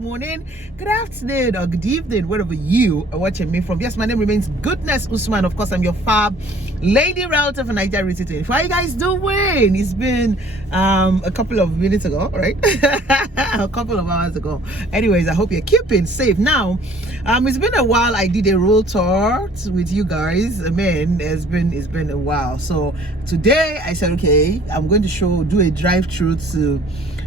Morning, good afternoon, or good evening, wherever you are watching me from. Yes, my name remains Goodness Usman. Of course, I'm your fab lady realtor for Nigeria Real Estate. How are you guys doing? It's been a couple of minutes ago, right? A couple of hours ago. Anyways, I hope you're keeping safe. Now, it's been a while. I did a roll tour with you guys. Man, it's been a while. So today I said, okay, I'm going to do a drive-through to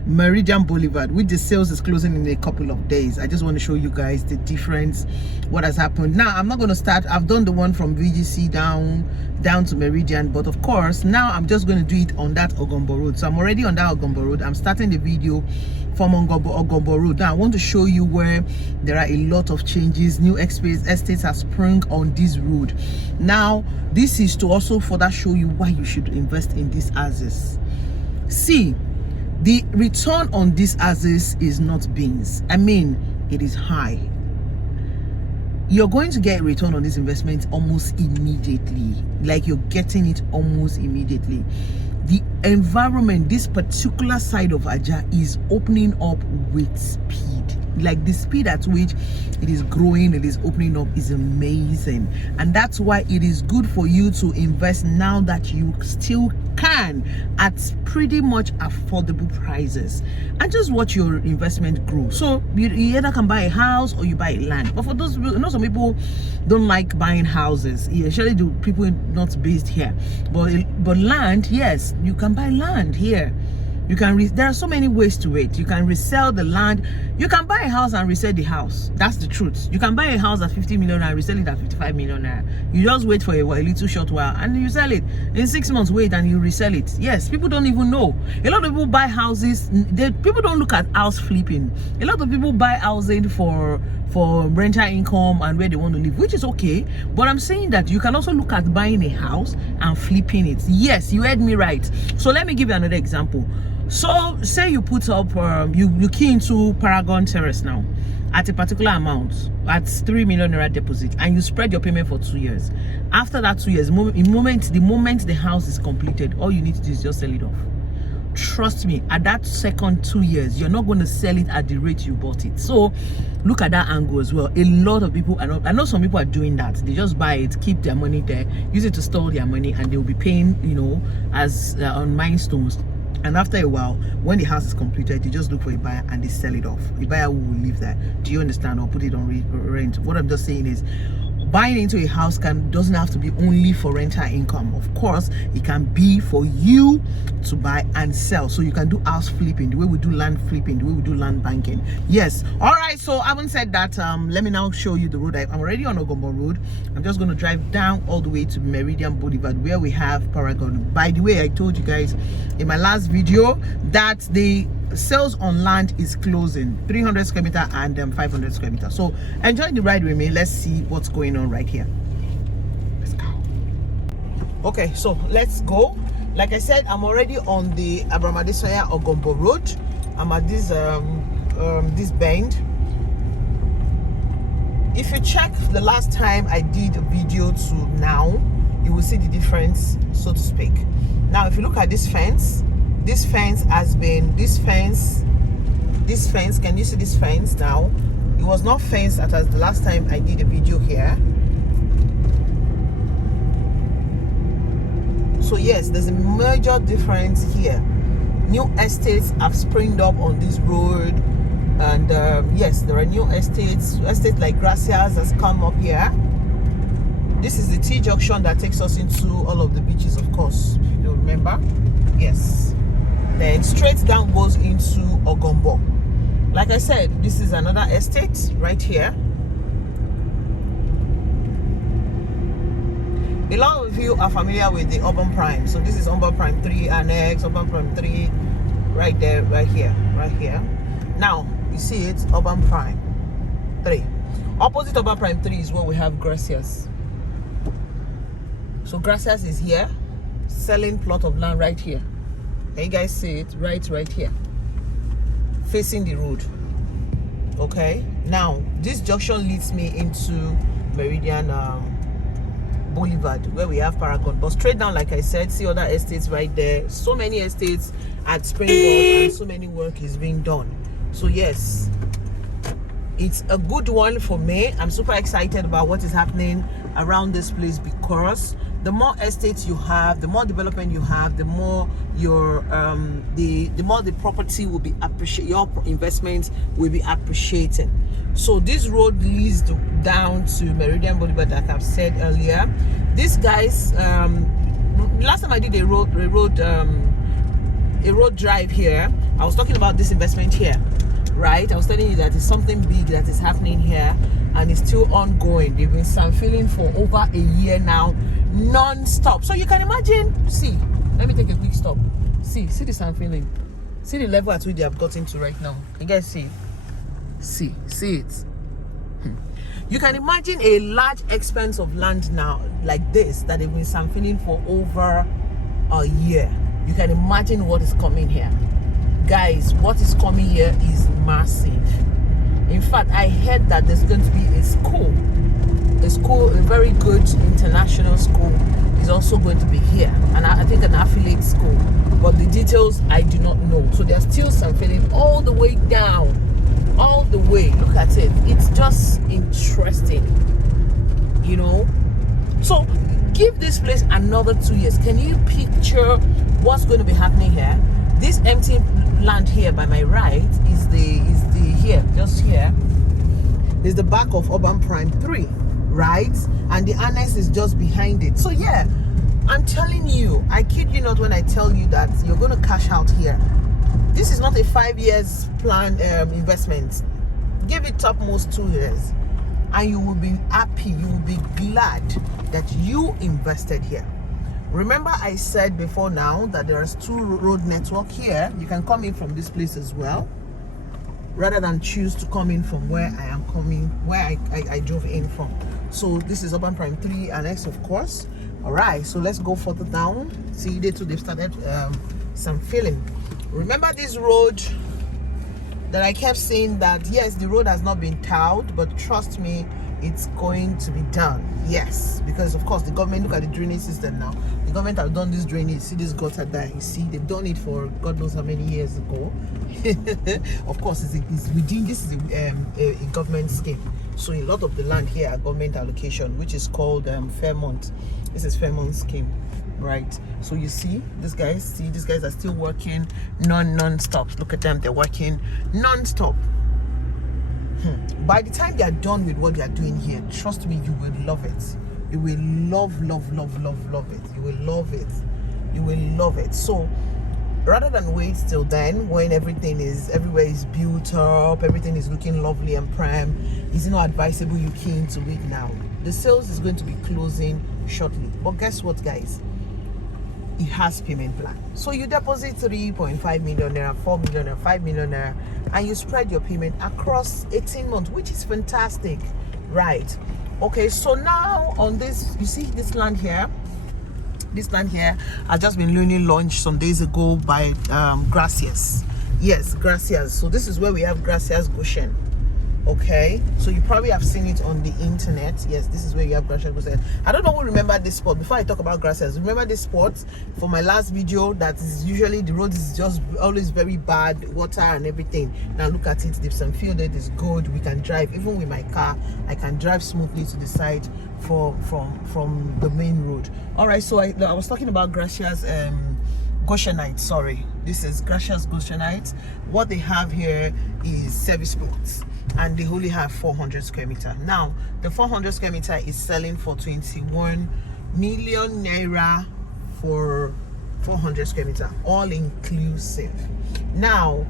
Meridian Boulevard, which the sales is closing in a couple of days. I just want to show you guys the difference, what has happened. Now I'm not going to start. I've done the one from VGC down to Meridian, but of course now I'm just going to do it on that Ogombo Road. So I'm already on that Ogombo Road. I'm starting the video from Ogombo Road. Now I want to show you where there are a lot of changes. New estates have sprung on this road. Now this is to also further show you why you should invest in these houses. See, the return on these houses is not beans. I mean, it is high. You're going to get a return on this investment almost immediately. Like you're getting it almost immediately. The environment, this particular side of Ajah, is opening up with speed. Like the speed at which it is growing, it is opening up is amazing. And that's why it is good for you to invest now that you still can at pretty much affordable prices, and just watch your investment grow. So you either can buy a house or you buy land. But for those people, you know, some people don't like buying houses, especially the people not based here. But land, yes, you can buy land here. You can there are so many ways to it. You can resell the land. You can buy a house and resell the house. That's the truth. You can buy a house at 50 million and resell it at 55 million. You just wait for a little short while and you sell it. In 6 months, wait and you resell it. Yes, people don't even know. A lot of people buy houses. People don't look at house flipping. A lot of people buy housing for rental income and where they want to live, which is okay. But I'm saying that you can also look at buying a house and flipping it. Yes, you heard me right. So let me give you another example. So say you put up you key into Paragon Terrace now at a particular amount, at 3 million naira deposit, and you spread your payment for 2 years. After that 2 years, the moment the house is completed, all you need to do is just sell it off. Trust me, at that second 2 years, you're not going to sell it at the rate you bought it. So look at that angle as well. A lot of people are not, I know some people are doing that. They just buy it, keep their money there, use it to store their money, and they'll be paying, you know, as on milestones. And after a while, when the house is completed, you just look for a buyer and they sell it off. The buyer will live there. Do you understand? Or put it on rent. What I'm just saying is, buying into a house doesn't have to be only for rental income. Of course, it can be for you to buy and sell. So you can do house flipping, the way we do land flipping, the way we do land banking. Yes. All right. So having said that, let me now show you the road. I'm already on Ogombo Road. I'm just going to drive down all the way to Meridian Boulevard, where we have Paragon. By the way, I told you guys in my last video that the sales on land is closing, 300 square meter and 500 square meter. So enjoy the ride with me. Let's see what's going on right here. Let's go. Okay, so let's go. Like I said, I'm already on the Adesanya Ogombo Road. I'm at this this bend. If you check the last time I did a video to now, you will see the difference, so to speak. Now if you look at this fence, this fence, can you see this fence now? It was not fenced as the last time I did a video here. So yes, there's a major difference here. New estates have sprung up on this road, and yes, there are new estates like Gracias has come up here. This is the T junction that takes us into all of the beaches, of course, if you remember. Yes. Then straight down goes into Ogombo. Like I said, this is another estate right here. A lot of you are familiar with the Urban Prime. So this is Urban Prime 3 Annex, Urban Prime 3 right there, right here. Now, you see it, Urban Prime 3. Opposite Urban Prime 3 is where we have Gracias. So Gracias is here, selling plot of land right here. Can you guys see it? Right here, facing the road. Okay, now this junction leads me into Meridian Boulevard, where we have Paragon. But straight down, like I said, see other estates right there. So many estates at Springbok, and so many work is being done. So yes, It's a good one for me. I'm super excited about what is happening around this place, because the more estates you have, the more development you have, the more your the more the property will be appreciated, your investments will be appreciating. So this road leads down to Meridian Boulevard, like I've said earlier. These guys, last time I did a road drive here, I was talking about this investment here, right? I was telling you that it's something big that is happening here, and it's still ongoing. They've been sampling for over a year now, non-stop. So you can imagine, see, let me take a quick stop. See the sampling. See the level at which they have gotten to right now. You guys see it? See it. You can imagine a large expanse of land now like this that they've been sampling for over a year. You can imagine what is coming here. Guys, what is coming here is massive. In fact, I heard that there's going to be a very good international school is also going to be here, and I think an affiliate school, but the details I do not know. So there's still sampling all the way down, all the way. Look at it. It's just interesting, you know. So give this place another 2 years. Can you picture what's going to be happening here? This empty land here by my right is the just here is the back of Urban Prime 3, right? And the annex is just behind it. So yeah, I'm telling you, I kid you not when I tell you that you're going to cash out here. This is not a 5 years plan investment. Give it topmost 2 years, and you will be happy, you will be glad that you invested here. Remember, I said before now that there is 2 road network here. You can come in from this place as well, rather than choose to come in from where I am coming, where I drove in from. So this is Urban Prime 3 Annex, of course. All right, so let's go further down. See, they've started some filling. Remember this road that I kept saying that, yes, the road has not been tiled, but trust me, it's going to be done. Yes, because of course the government, look at the drainage system now. The government have done this drainage. See this gutter there, you see, they've done it for God knows how many years ago. Of course, it's within, this is a government scheme. So a lot of the land here are government allocation, which is called Fairmont. This is Fairmont scheme, right? So you see these guys are still working non-stop. Look at them, they're working non-stop. By the time they are done with what they are doing here, trust me, you will love it. You will love it. You will love it. You will love it. So rather than wait till then, when everywhere is built up, everything is looking lovely and prime, it's not advisable you key into it now. The sales is going to be closing shortly. But guess what, guys? It has payment plan. So you deposit 3.5 million naira, 4 million naira, 5 million naira, and you spread your payment across 18 months, which is fantastic, right? Okay, so now on this, you see this land here has just been newly launched some days ago by Gracias. Yes, Gracias. So this is where we have Gracias Goshen. Okay, so you probably have seen it on the internet. Yes, this is where you have Gracias. I don't know who remember this spot. Before I talk about Gracias, remember this spot for my last video? That is usually the road is just always very bad, water and everything. Now look at it, they've some field, it is good. We can drive, even with my car, I can drive smoothly to the side from the main road. All right, so I was talking about Gracias Goshenite. Sorry, this is Gracias Goshenite. What they have here is service plots, and they only have 400 square meter. Now the 400 square meter is selling for 21 million naira for 400 square meter, all inclusive. Now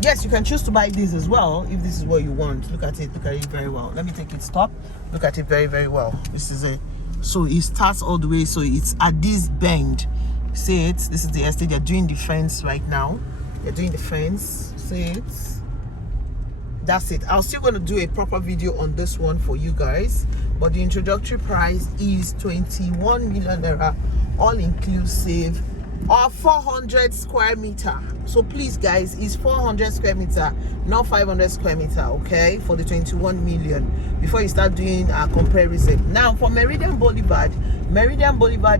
yes, you can choose to buy this as well if this is what you want. Look at it very well. Let me take it stop. Look at it very well. This is a, so it starts all the way, so it's at this bend. See it, this is the estate. They're doing the fence right now. They're doing the fence. See it, that's it. I'm still going to do a proper video on this one for you guys, but the introductory price is 21 million naira, all inclusive, or 400 square meter. So please guys, it's 400 square meter, not 500 square meter, okay, for the 21 million, before you start doing a comparison. Now for Meridian Boulevard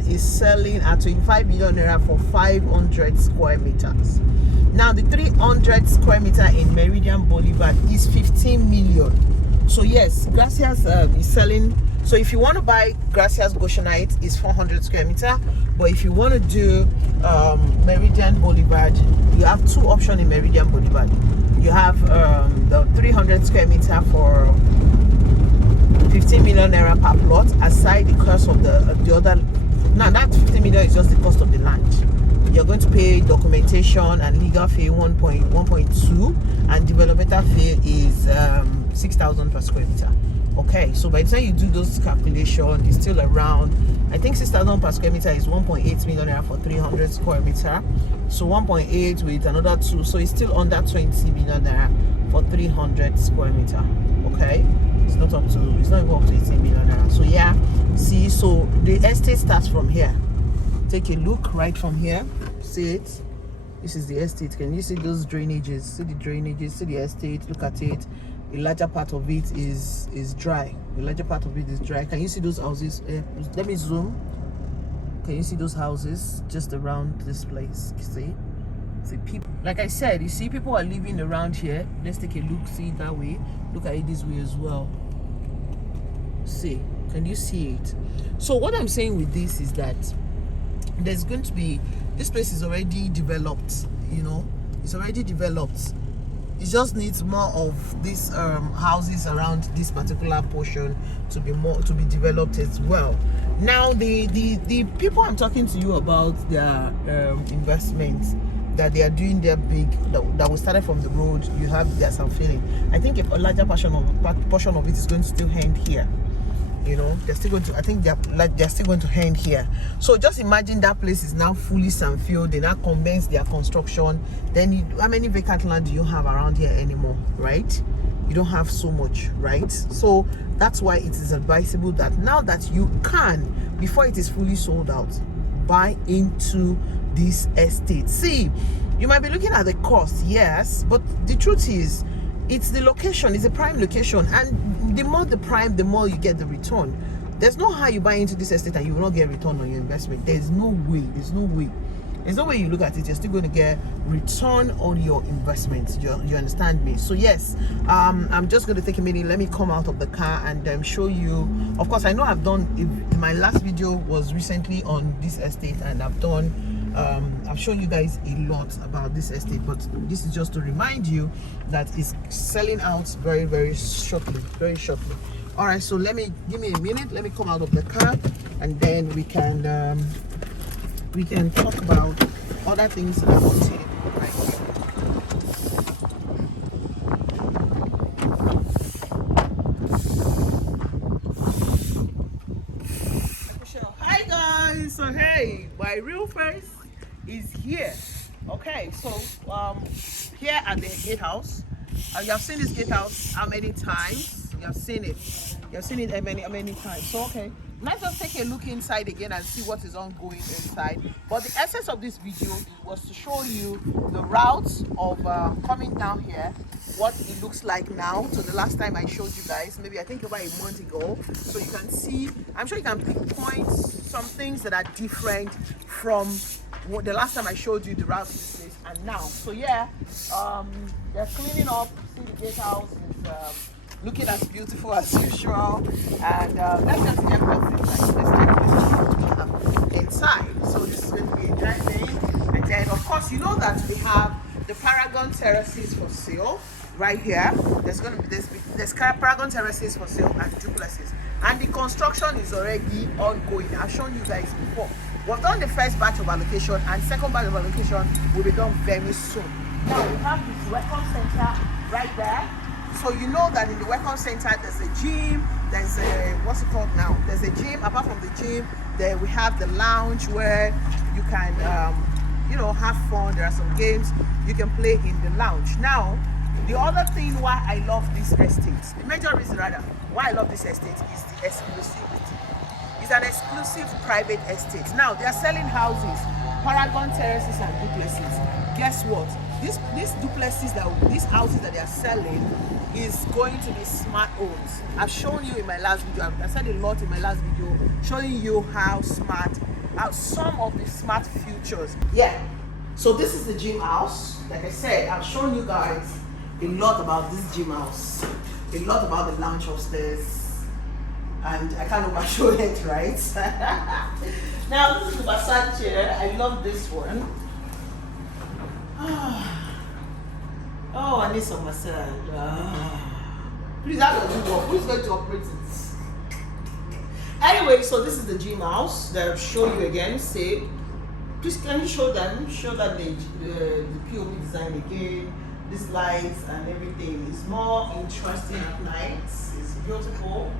is selling at 25 million naira for 500 square meters. Now the 300 square meter in Meridian Boulevard is 15 million. So yes, Gracias is selling. So if you want to buy Gracias Goshenite, is 400 square meter. But if you want to do Meridian Boulevard, you have two options in Meridian Boulevard. You have the 300 square meter for 15 million naira per plot, aside the cost of the other. Now that 15 million is just the cost of the land. You're going to pay documentation and legal fee 1.2, and developer fee is 6,000 per square meter. Okay, so by the time you do those calculations, it's still around, I think 6,000 per square meter is 1.8 million naira for 300 square meter. So 1.8 with another 2, so it's still under 20 million naira for 300 square meter. Okay, it's not even up to 18 million naira. So yeah, see, so the estate starts from here. Take a look right from here. See it? This is the estate. Can you see those drainages? See the drainages, see the estate, look at it. The larger part of it is dry. The larger part of it is dry. Can you see those houses? Let me zoom. Can you see those houses just around this place? See people, like I said, you see people are living around here. Let's take a look. See it that way. Look at it this way as well. See, can you see it? So what I'm saying with this is that there's going to be, this place is already developed, you know, it's already developed. It just needs more of these houses around this particular portion to be developed as well. Now the people I'm talking to you about, their investments that they are doing, their big that we started from the road, there's some feeling. I think a larger portion of it is going to still end here. You know, they're still going to, I think they're still going to end here. So just imagine that place is now fully sandfilled. They now commence their construction. Then how many vacant land do you have around here anymore, right? You don't have so much, right? So that's why it is advisable that now that you can, before it is fully sold out, buy into this estate. See, you might be looking at the cost, yes, but the truth is, it's the location, it's a prime location, and the more the prime, the more you get the return. There's no how you buy into this estate and you will not get return on your investment. There's no way you look at it, you're still going to get return on your investment. You understand me? So yes, I'm just going to take a minute. Let me come out of the car and show you. Of course, I know I've done, my last video was recently on this estate, and I've shown you guys a lot about this estate, but this is just to remind you that it's selling out very, very shortly, All right, so give me a minute. Let me come out of the car, and then we can talk about other things that I want to right here. Hi guys, so hey, my real face is here. Okay, so here at the gatehouse, you have seen this gatehouse how many times? You have seen it how many times. So okay, let's just take a look inside again and see what is ongoing inside. But the essence of this video was to show you the route of coming down here, what it looks like now. So the last time I showed you guys, maybe I think about a month ago, so you can see, I'm sure you can pinpoint some things that are different from the last time I showed you the route to this place and now. So yeah, they're cleaning up. See, the gatehouse is looking as beautiful as usual, and let's just get inside. So this is going to be a dry lane, and then of course you know that we have the Paragon terraces for sale right here. There's Paragon terraces for sale and duplexes, and the construction is already ongoing. I've shown you guys before. We've done the first batch of allocation, and second batch of allocation will be done very soon. Now we have this welcome center right there. So you know that in the welcome center there's a gym, there's a, what's it called now? There's a gym. Apart from the gym, there we have the lounge where you can, have fun. There are some games you can play in the lounge. Now, the other thing why I love this estate, the major reason rather why I love this estate is the exclusivity. It's an exclusive private estate. Now they are selling houses, Paragon terraces and duplexes. Guess what? These duplexes, these houses that they are selling is going to be smart homes. I've shown you in my last video, I said a lot in my last video, showing you how some of the smart features. Yeah, So this is the gym house. Like I said, I've shown you guys a lot about this gym house, a lot about the lounge upstairs, and I can't overshow it, right? Now this is the massage chair. I love this one. Oh, I need some massage. Please, how does it work? Who's going to operate it? Anyway, so this is the gym house that I'll show you again. Say, please can you show them the POP design again, these lights and everything is more interesting at night. It's beautiful.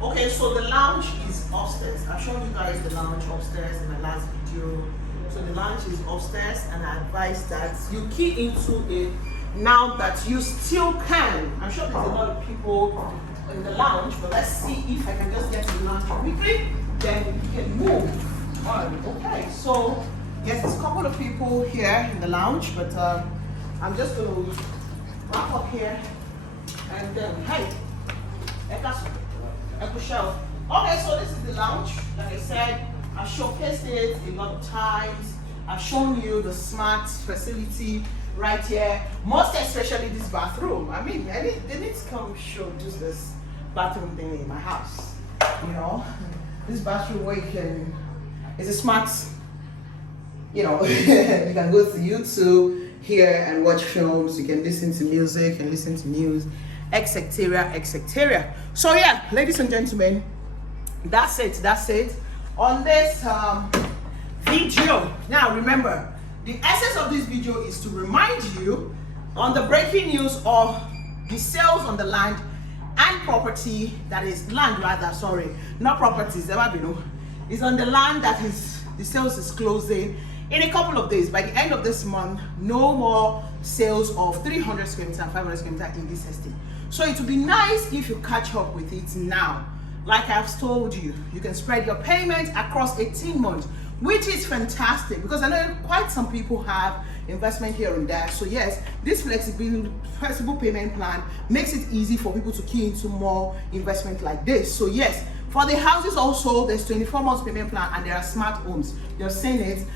Okay, so the lounge is upstairs. I've shown you guys the lounge upstairs in my last video. So the lounge is upstairs, and I advise that you key into it now that you still can. I'm sure there's a lot of people in the lounge, but let's see if I can just get to the lounge quickly, then we can move on. Okay, so yes, there's a couple of people here in the lounge, but I'm just going to wrap up here and then, hey, okay, so this is the lounge. Like I said, I've showcased it a lot of times. I've shown you the smart facility right here, most especially this bathroom. I mean, they need to come show just this bathroom thing in my house. You know, this bathroom where you can, it's a smart, you know, you can go to YouTube here and watch films, you can listen to music and listen to news, etc, etc. So yeah, ladies and gentlemen, that's it on this video. Now remember, the essence of this video is to remind you on the breaking news of the sales on the land and property, that is land rather, sorry, not properties, it's on the land that is, the sales is closing in a couple of days. By the end of this month, no more sales of 300 square meter and 500 square meter in this estate. So it would be nice if you catch up with it now. Like I've told you, you can spread your payment across 18 months, which is fantastic because I know quite some people have investment here and there. So yes, this flexible payment plan makes it easy for people to key into more investment like this. So yes, for the houses also, there's 24 months payment plan and there are smart homes. You've seen it.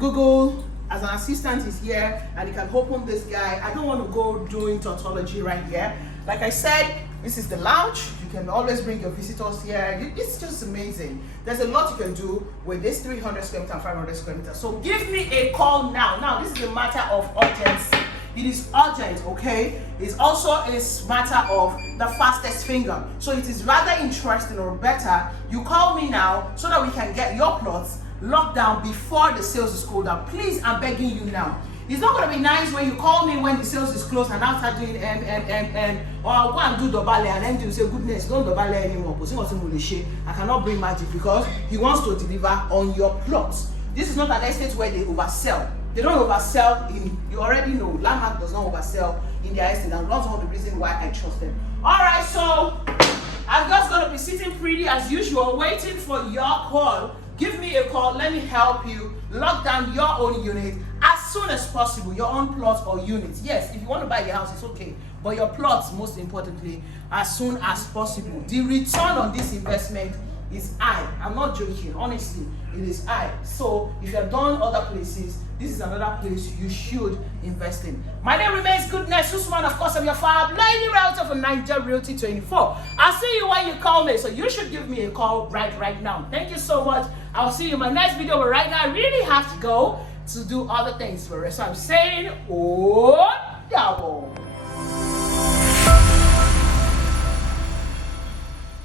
Google as an assistant is here and you can open this guy. I don't want to go doing tautology right here. Like I said, this is the lounge. You can always bring your visitors here. It's just amazing. There's a lot you can do with this 300 square meter and 500 square meter. So give me a call now. Now, this is a matter of urgency. It is urgent, okay? It's also a matter of the fastest finger. So it is rather interesting or better you call me now so that we can get your plots locked down before the sales is called out. Please, I'm begging you now. It's not going to be nice when you call me when the sales is closed and now start doing or I'll go and do the ballet and then you say, goodness, don't do ballet anymore. I cannot bring magic because he wants to deliver on your plots. This is not an estate where they oversell. They don't oversell in, you already know, landmark does not oversell in their estate, and that's one of the reasons why I trust them. Alright, so I'm just going to be sitting pretty as usual, waiting for your call. Give me a call, let me help you lock down your own unit as soon as possible, your own plot or units. Yes, if you want to buy your house, it's okay, but your plots, most importantly, as soon as possible. The return on this investment is high. I'm not joking, honestly, it is high. So if you have done other places, this is another place you should invest in. My name remains Goodness Usman. Of course, I'm your fab lady realtor for Niger Realty 24. I'll see you when you call me, so you should give me a call right now. Thank you so much. I'll see you in my next video, but right now I really have to go to do other things for us. So I'm saying, oh, double.